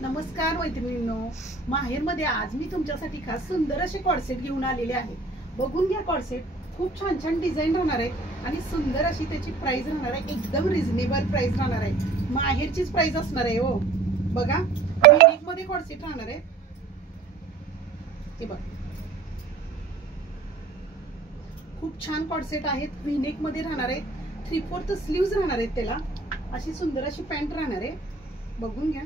नमस्कार मैत्रिणींनो, माहेरमध्ये आज मी तुमच्यासाठी खास सुंदर असे कॉर्सेट घेऊन आलेले आहे। बघून घ्या, कॉर्सेट खूप छान छान डिझाइन राहणार आहे आणि सुंदर अशी त्याची प्राइस राहणार आहे। एकदम रिझनेबल प्राइस राहणार आहे, माहेरचीच प्राइस असणार आहे हो। बघा, युनिक मध्ये कॉर्सेट राहणार आहे। हे बघा, खूप छान कॉर्सेट आहेत, युनिक मध्ये राहणार आहे। 3/4 स्लीव्स राहणार आहेत, त्याला अशी सुंदर अशी पॅन्ट राहणार आहे। बघून घ्या,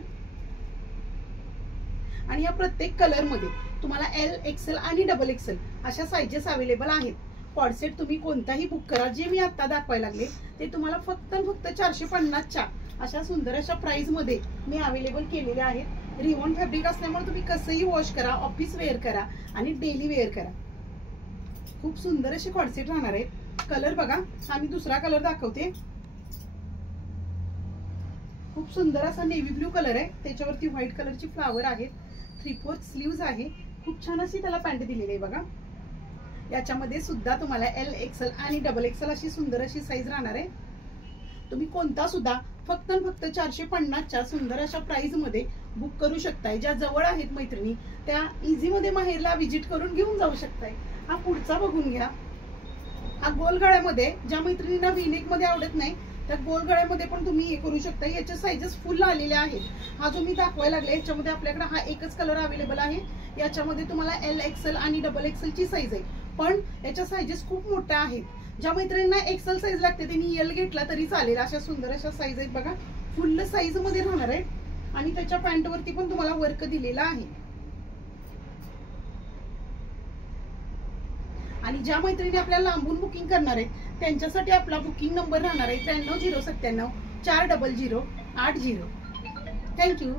आणि या प्रत्येक कलर मध्ये तुम्हाला एल, एक्सेल आणि डबल एक्सेल अशा साइजेस अवेलेबल आहेत। कॉर्सेट तुम्ही कोणताही बुक करा, जे मी आता दाखवायला लागले ते तुम्हाला फक्त 450 च्या अशा सुंदर अशा प्राइस मध्ये मी अवेलेबल केलेले आहेत। रिवॉन फॅब्रिक असल्यामुळे तुम्ही कसंही वॉश करा, ऑफिस वेअर करा आणि डेली वेअर करा। खूप सुंदर असे कॉर्सेट राहणार आहेत। कलर बघा, हा मी दुसरा कलर दाखवते। खूप सुंदर असा नेव्ही ब्लू कलर आहे, त्याच्यावरती व्हाईट कलरची फ्लावर आहेत। 3/4 स्लीव्स आहे, खूप छान अशी त्याला पॅन्ट दिलेली आहे। बघा, याच्यामध्ये सुद्धा तुम्हाला एल, एक्सेल आणि डबल एक्सेल अशी सुंदर अशी साईज राहणार आहे। तुम्ही कोणता सुद्धा फक्त 450 च्या सुंदर अशा प्राइस मध्ये बुक करू शकताय। ज्या जवळ आहेत मैत्रिणी त्या इझी मध्ये माहेरला विजिट करून घेऊन जाऊ शकताय। हा पुढचा बघून घ्या, हा गोल गळ्यामध्ये, ज्या मैत्रिणींना व्हीनेक मध्ये आवडत नाही त्या गोल गळ्यामध्ये पण तुम्ही हे करू शकता। याचे साइजेस फुल आलेले आहेत। हा जो मी दाखवायला लागले याच्यामध्ये आपल्याकडे हा एकच कलर अवेलेबल आहे। याच्यामध्ये तुम्हाला एल, एक्सेल आणि डबल एक्सेल ची साईज आहे, पण याच्या साइजेस खूप मोठ्या आहेत। ज्या मैत्रिणींना एक्सेल साईज लागते त्यांनी एल घेतला तरी चालेल। अशा सुंदर अशा साईज आहेत। बघा, फुल साईज मध्ये राहणार आहे आणि त्याच्या पॅन्ट वरती पण तुम्हाला वर्क दिलेला आहे। आणि ज्या मैत्रिणी आपल्याला लांबून बुकिंग करणार आहेत त्यांच्यासाठी आपला बुकिंग नंबर राहणार आहे 93 097 400 80। थँक्यू।